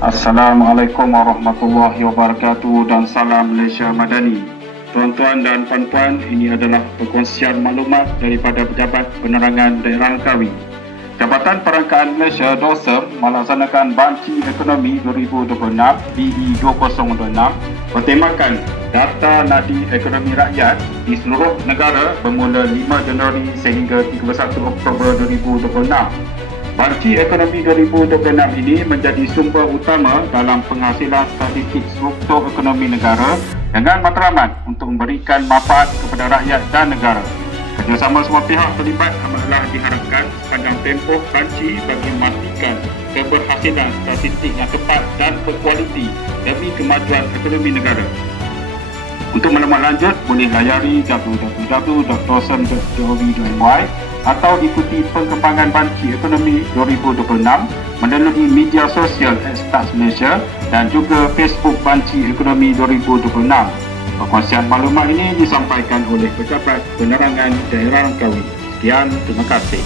Assalamualaikum warahmatullahi wabarakatuh dan salam Malaysia Madani. Tuan-tuan dan puan-puan, ini adalah perkongsian maklumat daripada Pejabat Penerangan Daerah Langkawi. Jabatan Perangkaan Malaysia DOSEM melaksanakan Banci Ekonomi 2026 BE 2026 bertemakan Data Nadi Ekonomi Rakyat di seluruh negara bermula 5 Januari sehingga 31 Oktober 2026. Banci Ekonomi 2026 ini menjadi sumber utama dalam penghasilan statistik struktur ekonomi negara dengan matlamat untuk memberikan manfaat kepada rakyat dan negara. Kerjasama semua pihak terlibat amatlah diharapkan sepanjang tempoh banci bagi memastikan keberhasilan statistik yang tepat dan berkualiti demi kemajuan ekonomi negara. Untuk maklumat lanjut, boleh layari www.dosem.gov.my atau ikuti perkembangan Banci Ekonomi 2026 melalui media sosial @Stats Malaysia dan juga Facebook Banci Ekonomi 2026. Perkongsian maklumat ini disampaikan oleh Pejabat Penerangan Daerah Langkawi. Sekian, terima kasih.